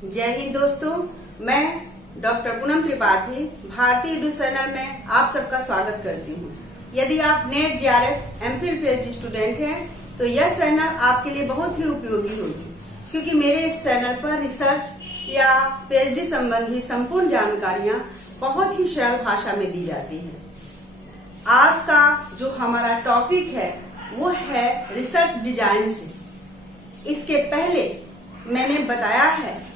जय हिंद दोस्तों, मैं डॉक्टर पूनम त्रिपाठी भारतीय यूट्यूब चैनल में आप सबका स्वागत करती हूँ। यदि आप net JRF MPhil PhD student हैं तो यह चैनल आपके लिए बहुत ही उपयोगी होगी, क्योंकि मेरे इस चैनल पर रिसर्च या पीएचडी संबंधी संपूर्ण जानकारियाँ बहुत ही सरल भाषा में दी जाती है। आज का जो हमारा टॉपिक है वो है रिसर्च डिजाइन से। इसके पहले मैंने बताया है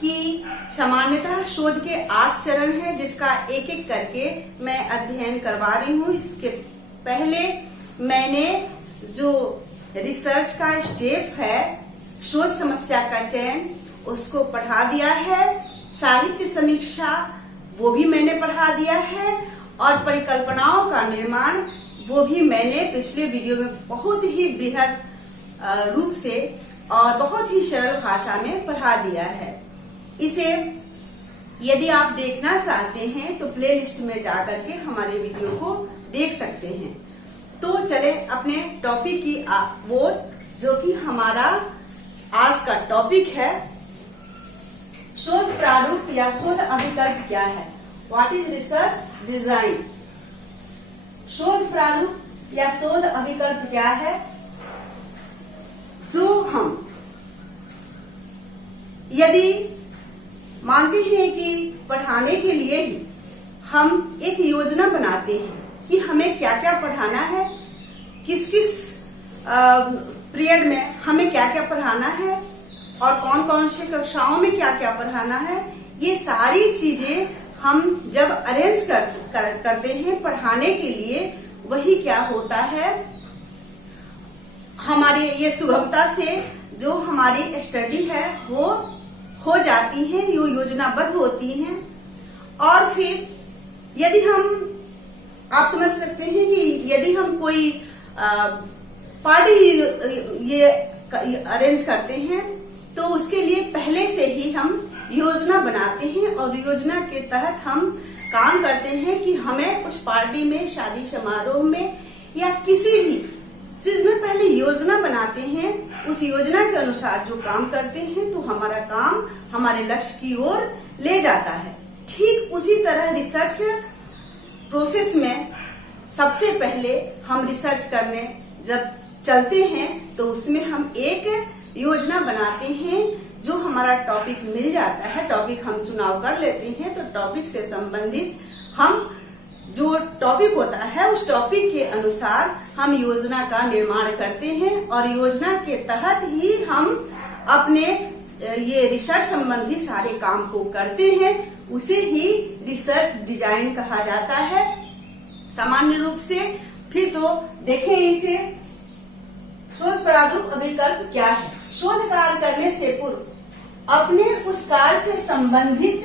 कि सामान्यतः शोध के 8 चरण है, जिसका एक एक करके मैं अध्ययन करवा रही हूँ। इसके पहले मैंने जो रिसर्च का स्टेप है, शोध समस्या का चयन, उसको पढ़ा दिया है। साहित्य समीक्षा वो भी मैंने पढ़ा दिया है, और परिकल्पनाओं का निर्माण वो भी मैंने पिछले वीडियो में बहुत ही बृहद रूप से और बहुत ही सरल भाषा में पढ़ा दिया है। इसे यदि आप देखना चाहते हैं तो प्लेलिस्ट में जाकर के हमारे वीडियो को देख सकते हैं। तो चले अपने टॉपिक की ओर, जो कि हमारा आज का टॉपिक है शोध प्रारूप या शोध अभिकल्प क्या है। What is research design. शोध प्रारूप या शोध अभिकल्प क्या है? जो हम यदि मानते हैं कि पढ़ाने के लिए ही हम एक योजना बनाते हैं कि हमें क्या क्या पढ़ाना है, किस किस पीरियड में हमें क्या क्या पढ़ाना है और कौन कौन से कक्षाओं में क्या क्या पढ़ाना है, ये सारी चीजें हम जब अरेंज करते हैं पढ़ाने के लिए, वही क्या होता है, हमारी ये सुगमता से जो हमारी स्टडी है वो हो जाती है, यो योजनाबद्ध होती हैं। और फिर यदि आप समझ सकते हैं कि यदि हम कोई पार्टी ये अरेंज करते हैं तो उसके लिए पहले से ही हम योजना बनाते हैं, और योजना के तहत हम काम करते हैं कि हमें उस पार्टी में, शादी समारोह में या किसी भी चीज में पहले योजना बनाते हैं। उस योजना के अनुसार जो काम करते हैं तो हमारा काम हमारे लक्ष्य की ओर ले जाता है। ठीक उसी तरह रिसर्च प्रोसेस में सबसे पहले हम रिसर्च करने जब चलते हैं तो उसमें हम एक योजना बनाते हैं। जो हमारा टॉपिक मिल जाता है, टॉपिक हम चुनाव कर लेते हैं, तो टॉपिक से संबंधित हम जो टॉपिक होता है उस टॉपिक के अनुसार हम योजना का निर्माण करते हैं, और योजना के तहत ही हम अपने ये रिसर्च संबंधी सारे काम को करते हैं। उसे ही रिसर्च डिजाइन कहा जाता है सामान्य रूप से। फिर तो देखें इसे, शोध प्रारूप अभिकल्प क्या है। शोध कार्य करने से पूर्व अपने उस कार्य से संबंधित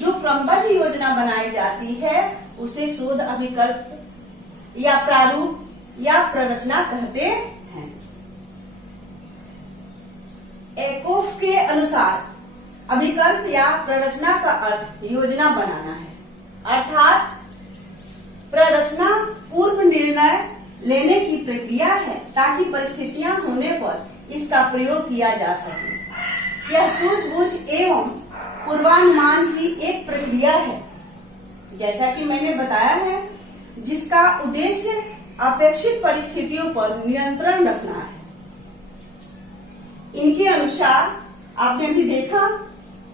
जो क्रमबद्ध योजना बनाई जाती है उसे शोध अभिकल्प या प्रारूप या प्ररचना कहते हैं। एकोफ के अनुसार अभिकल्प या प्ररचना का अर्थ योजना बनाना है, अर्थात प्ररचना पूर्व निर्णय लेने की प्रक्रिया है ताकि परिस्थितियां होने पर इसका प्रयोग किया जा सके। यह सूझबूझ एवं पूर्वानुमान की एक प्रक्रिया है, जैसा कि मैंने बताया है, जिसका उद्देश्य अपेक्षित परिस्थितियों पर नियंत्रण रखना है। इनके अनुसार आपने भी देखा,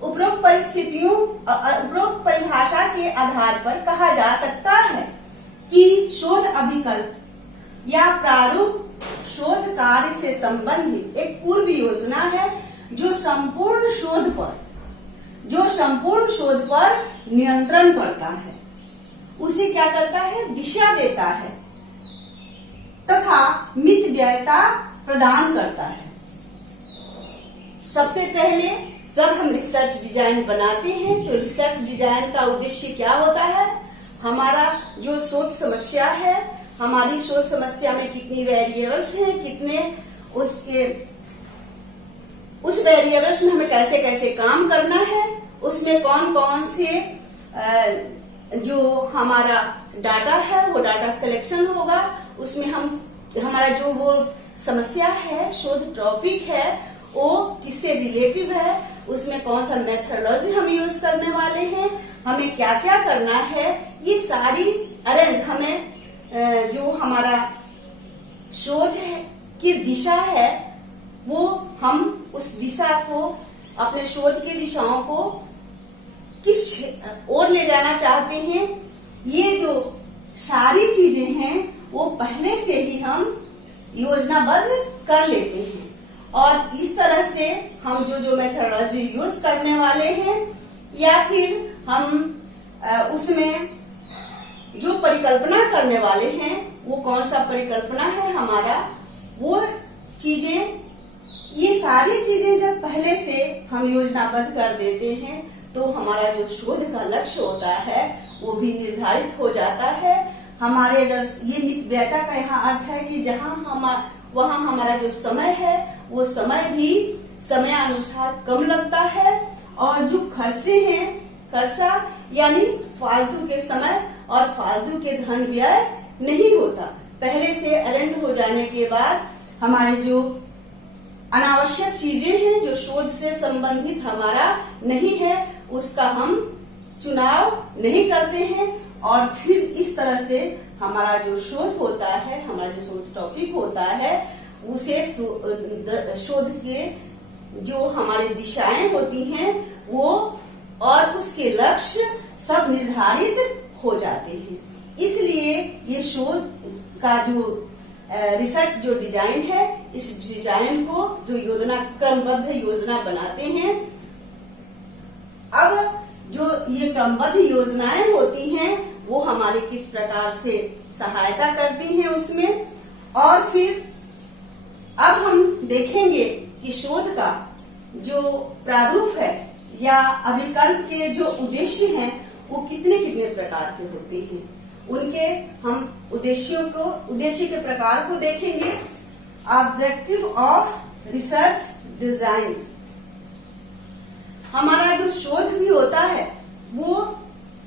उपरोक्त परिस्थितियों उपरोक्त परिभाषा के आधार पर कहा जा सकता है कि शोध अभिकल्प या प्रारूप शोध कार्य से संबंधित एक पूर्व योजना है जो संपूर्ण शोध पर नियंत्रण करता है, उसे क्या करता है, दिशा देता है तथा मितव्ययता प्रदान करता है। सबसे पहले जब हम रिसर्च डिजाइन बनाते हैं तो रिसर्च डिजाइन का उद्देश्य क्या होता है, हमारा जो शोध समस्या है, हमारी शोध समस्या में कितनी वेरिएबल्स हैं, कितने उस वेरिएबल्स में हमें कैसे कैसे काम करना है, उसमें कौन कौन से जो हमारा डाटा है वो डाटा कलेक्शन होगा, उसमें हमारा जो वो समस्या है, शोध टॉपिक है, वो किससे रिलेटिव है, उसमें कौन सा मेथोडोलॉजी हम यूज करने वाले हैं, हमें क्या क्या करना है, ये सारी अरेंज हमें जो हमारा शोध की दिशा है वो हम उस दिशा को, अपने शोध की दिशाओं को किस ओर ले जाना चाहते हैं, ये जो सारी चीजें हैं वो पहले से ही हम योजनाबद्ध कर लेते हैं। और इस तरह से हम जो मेथोडोलॉजी यूज करने वाले हैं या फिर हम उसमें जो परिकल्पना करने वाले हैं वो कौन सा परिकल्पना है हमारा, वो चीजें, ये सारी चीजें जब पहले से हम योजनाबद्ध कर देते हैं तो हमारा जो शोध का लक्ष्य होता है वो भी निर्धारित हो जाता है। हमारे जो ये मितव्ययता का यहाँ अर्थ है कि वहाँ हमारा जो समय है वो समय भी समयानुसार कम लगता है और जो खर्चे हैं, खर्चा यानी फालतू के समय और फालतू के धन व्यय नहीं होता। पहले से अरेंज हो जाने के बाद हमारे जो अनावश्यक चीजें हैं जो शोध से संबंधित हमारा नहीं है उसका हम चुनाव नहीं करते हैं और फिर इस तरह से हमारा जो शोध होता है, हमारा जो शोध टॉपिक होता है, उसे शोध के जो हमारी दिशाएं होती हैं वो और उसके लक्ष्य सब निर्धारित हो जाते हैं। इसलिए ये शोध का जो रिसर्च जो डिजाइन है, इस डिजाइन को जो योजना क्रमबद्ध योजना बनाते हैं। अब जो ये क्रमबद्ध योजनाएं होती हैं वो हमारे किस प्रकार से सहायता करती हैं उसमें, और फिर अब हम देखेंगे कि शोध का जो प्रारूप है या अभिकल्प के जो उद्देश्य हैं वो कितने कितने प्रकार के होते हैं। उनके हम उद्देश्य के प्रकार को देखेंगे। ऑब्जेक्टिव ऑफ रिसर्च डिजाइन, हमारा जो शोध भी होता है वो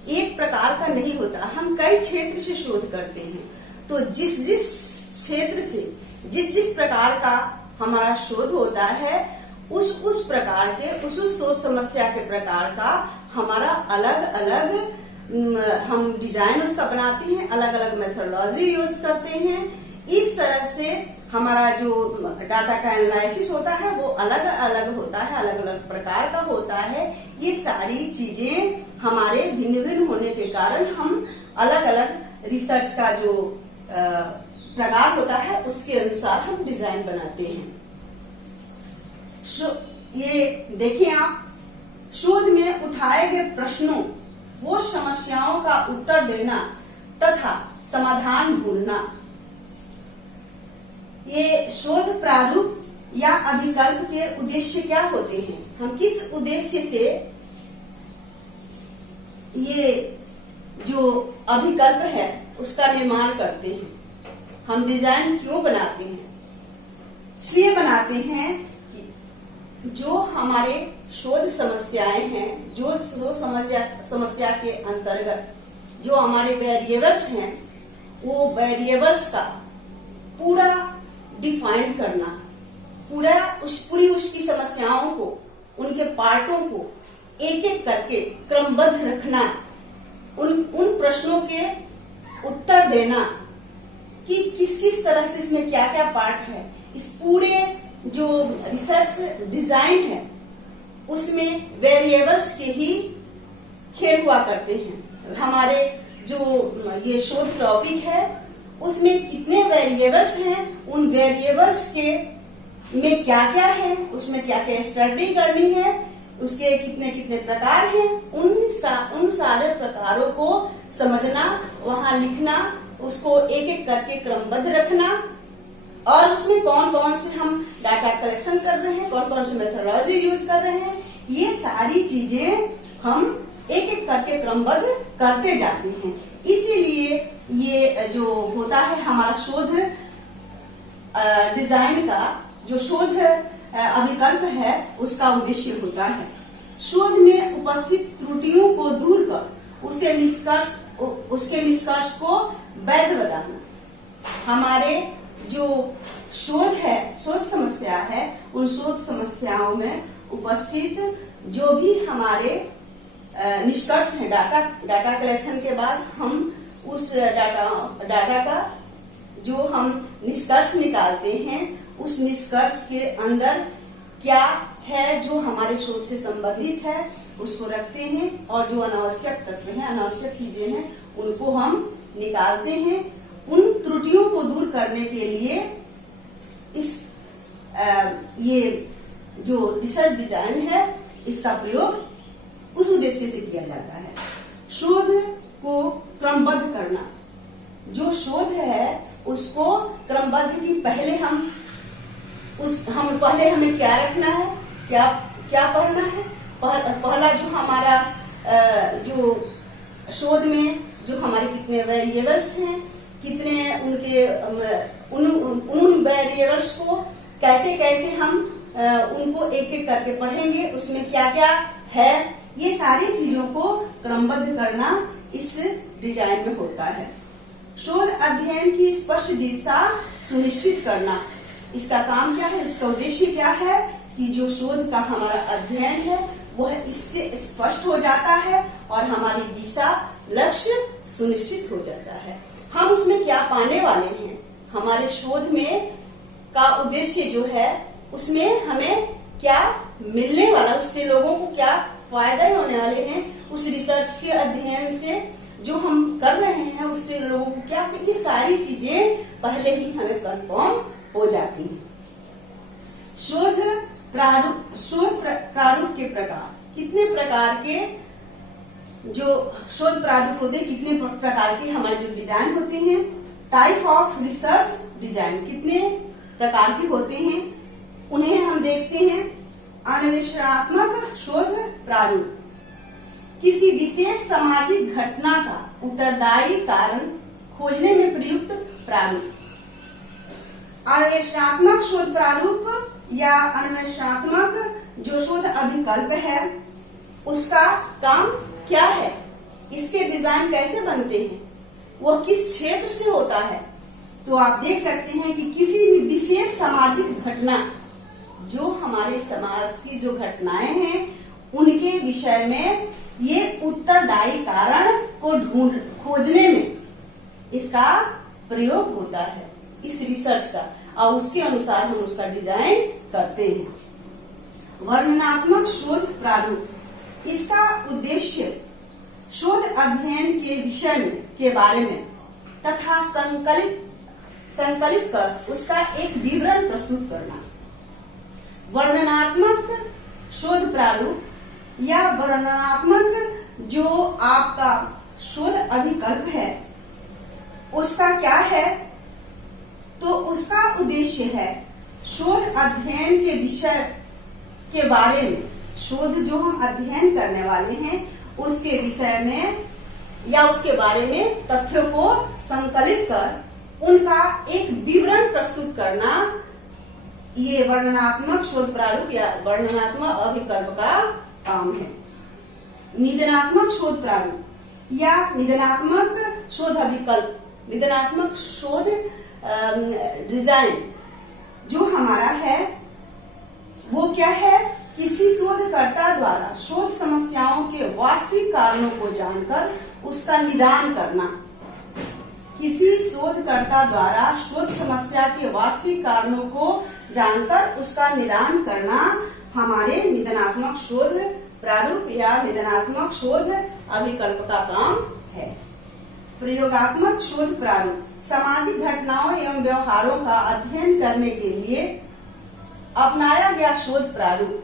एक प्रकार का नहीं होता, हम कई क्षेत्र से शोध करते हैं। तो जिस क्षेत्र से जिस प्रकार का हमारा शोध होता है उस प्रकार के उस शोध समस्या के प्रकार का हमारा अलग अलग हम डिजाइन उसका बनाते हैं, अलग अलग मेथोडोलॉजी यूज करते हैं। इस तरह से हमारा जो डाटा का एनालिसिस होता है वो अलग अलग होता है, अलग अलग प्रकार का होता है। ये सारी चीजें हमारे भिन्न भिन्न होने के कारण हम अलग अलग रिसर्च का जो प्रकार होता है उसके अनुसार हम डिजाइन बनाते हैं। ये देखिए आप, शोध में उठाए गए प्रश्नों वो समस्याओं का उत्तर देना तथा समाधान ढूंढना, ये शोध प्रारूप या अभिकल्प के उद्देश्य क्या होते हैं, हम किस उद्देश्य से ये जो अभिकल्प है उसका निर्माण करते हैं, हम डिजाइन क्यों बनाते हैं। इसलिए बनाते हैं कि जो हमारे शोध समस्याएं हैं, जो समस्या के अंतर्गत जो हमारे वेरिएबल्स हैं वो वेरिएबल्स का पूरा डिफाइन करना, पूरी उसकी समस्याओं को, उनके पार्टों को एक एक करके क्रमबद्ध रखना, उन प्रश्नों के उत्तर देना कि किस तरह से इसमें क्या क्या पार्ट है। इस पूरे जो रिसर्च डिजाइन है उसमें वेरिएबल्स के ही खेल हुआ करते हैं। हमारे जो ये शोध टॉपिक है उसमें कितने वेरिएबल्स हैं, उन वेरिएबल्स के में क्या क्या है, उसमें क्या क्या स्टडी करनी है, उसके कितने कितने प्रकार हैं, उन सारे प्रकारों को समझना, वहां लिखना, उसको एक एक करके क्रमबद्ध रखना और उसमें कौन कौन से हम डाटा कलेक्शन कर रहे हैं, कौन कौन से मेथोडोलॉजी यूज कर रहे हैं, ये सारी चीजें हम एक एक करके क्रमबद्ध करते जाते हैं। इसीलिए ये जो होता है हमारा शोध डिजाइन का, जो शोध अभिकल्प है उसका उद्देश्य होता है शोध में उपस्थित त्रुटियों को दूर कर उसके निष्कर्ष को वैध बताना। हमारे जो शोध समस्या है, उन शोध समस्याओं में उपस्थित जो भी हमारे निष्कर्ष है, डाटा कलेक्शन के बाद हम उस डाटा का जो हम निष्कर्ष निकालते हैं, उस निष्कर्ष के अंदर क्या है जो हमारे शोध से संबंधित है उसको रखते हैं, और जो अनावश्यक तत्व हैं, अनावश्यक चीजें हैं, उनको हम निकालते हैं। उन त्रुटियों को दूर करने के लिए ये जो रिसर्च डिजाइन है इसका प्रयोग उस उद्देश्य से किया जाता है। शोध को क्रमबद्ध करना, जो शोध है उसको क्रमबद्ध की पहले पहले हमें क्या रखना है, क्या पढ़ना है। पहला जो हमारा जो शोध में जो हमारे कितने वेरिएबल्स हैं, कितने उनके उन वेरिएबल्स को कैसे कैसे हम उनको एक एक करके पढ़ेंगे, उसमें क्या क्या है, ये सारी चीजों को क्रमबद्ध करना इस डिजाइन में होता है। शोध अध्ययन की स्पष्ट दिशा सुनिश्चित करना, इसका काम क्या है, इसका उद्देश्य क्या है कि जो शोध का हमारा अध्ययन है वह इससे स्पष्ट हो जाता है और हमारी दिशा, लक्ष्य सुनिश्चित हो जाता है। हम उसमें क्या पाने वाले हैं, हमारे शोध में का उद्देश्य जो है उसमें हमें क्या मिलने वाला, उससे लोगों को क्या फायदा होने वाले हैं, उस रिसर्च के अध्ययन से जो हम कर रहे हैं उससे लोगों को क्या, ये सारी चीजें पहले ही हमें कंफर्म हो जाती हैं। शोध प्रारूप के प्रकार, कितने प्रकार के जो शोध प्रारूप होते हैं, कितने प्रकार के हमारे जो डिजाइन होते हैं। टाइप ऑफ रिसर्च डिजाइन कितने प्रकार के होते हैं, उन्हें हम देखते हैं। अन्वेषणात्मक शोध प्रारूप, किसी विशेष सामाजिक घटना का उत्तरदायी कारण खोजने में प्रयुक्त प्रारूप। अन्वेषणात्मक शोध प्रारूप या अन्वेषणात्मक जो शोध अभिकल्प है उसका काम क्या है, इसके डिजाइन कैसे बनते हैं, वो किस क्षेत्र से होता है। तो आप देख सकते हैं कि किसी भी विशेष सामाजिक घटना, जो हमारे समाज की जो घटनाएं हैं उनके विषय में ये उत्तरदायी कारण को खोजने में इसका प्रयोग होता है, इस रिसर्च का, और उसके अनुसार हम उसका डिजाइन करते हैं। वर्णनात्मक शोध प्रारूप, इसका उद्देश्य शोध अध्ययन के विषय में के बारे में तथा संकलित कर उसका एक विवरण प्रस्तुत करना। वर्णनात्मक शोध प्रारूप या वर्णनात्मक जो आपका शोध अभिकल्प है उसका क्या है, तो उसका उद्देश्य है शोध अध्ययन के विषय के बारे में, शोध जो हम अध्ययन करने वाले हैं उसके विषय में या उसके बारे में तथ्यों को संकलित कर उनका एक विवरण प्रस्तुत करना, ये वर्णनात्मक शोध प्रारूप या वर्णनात्मक अभिकल्प का काम है। निदानात्मक शोध प्रारूप या निदानात्मक शोध अभिकल्प, निदानात्मक शोध डिजाइन जो हमारा है वो क्या है, किसी शोधकर्ता द्वारा शोध समस्याओं के वास्तविक कारणों को जानकर उसका निदान करना। किसी शोधकर्ता द्वारा शोध समस्या के वास्तविक कारणों को जानकर उसका निदान करना हमारे निदानात्मक शोध प्रारूप या निदानात्मक शोध अभिकल्प का काम है। प्रयोगात्मक शोध प्रारूप, सामाजिक घटनाओं एवं व्यवहारों का अध्ययन करने के लिए अपनाया गया शोध प्रारूप।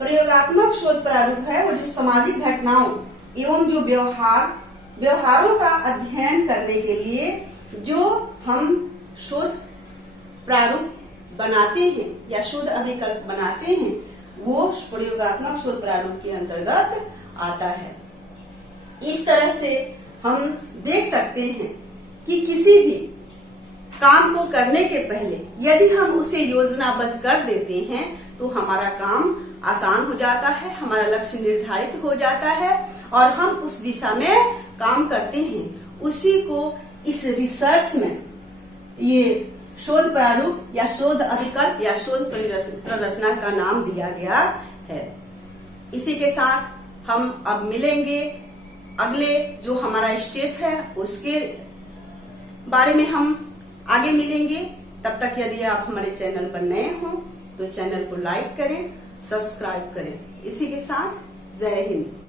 प्रयोगात्मक शोध प्रारूप है वो जो सामाजिक घटनाओं एवं जो व्यवहारों का अध्ययन करने के लिए जो हम शोध प्रारूप बनाते हैं या शोध अभिकल्प बनाते हैं वो प्रयोगात्मक शोध प्रारूप के अंतर्गत आता है। इस तरह से हम देख सकते हैं कि किसी भी काम को करने के पहले यदि हम उसे योजनाबद्ध कर देते हैं तो हमारा काम आसान हो जाता है, हमारा लक्ष्य निर्धारित हो जाता है और हम उस दिशा में काम करते हैं। उसी को इस रिसर्च में ये शोध प्रारूप या शोध अभिकल्प या शोध प्ररचना का नाम दिया गया है। इसी के साथ हम अब मिलेंगे, अगले जो हमारा स्टेप है उसके बारे में हम आगे मिलेंगे। तब तक यदि आप हमारे चैनल पर नए हो तो चैनल को लाइक करें, सब्सक्राइब करें। इसी के साथ जय हिंद।